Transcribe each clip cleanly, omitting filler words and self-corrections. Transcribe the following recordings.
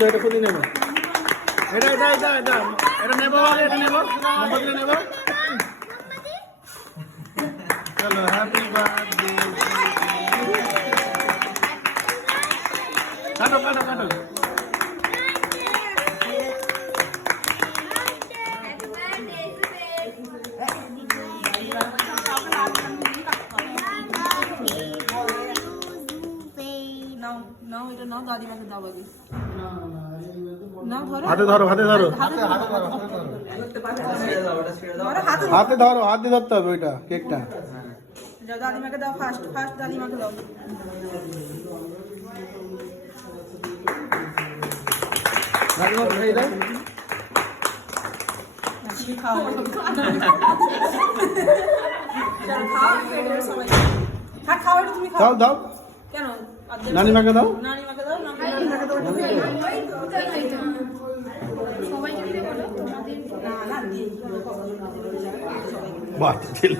এটা খুদি নেব এটা নেব আর এটা নেব মোমবাতি নেব চলো হ্যাপি বার্থডে কাটো কাটো কাটো হাতে ধরো হাতে ধরো হাতে ধরো হাত দিয়ে ধরতে হবে ওইটা কেকটা দাদিমাকে দাও ফার্স্ট দাদিমাকে দাও দাদিমা ধরে দাও দাও দাও কেন নানিমাকে দাও নানিমাকে দাও বাচ্চা ছিল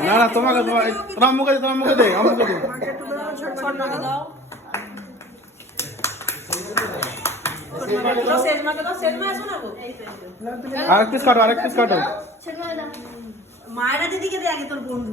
না না তোমাকে তোমার মুখে দে আমার মুখে দে আরেক পিস কাটো মায়েরা দিদিকে দে আগে তোর বন্ধু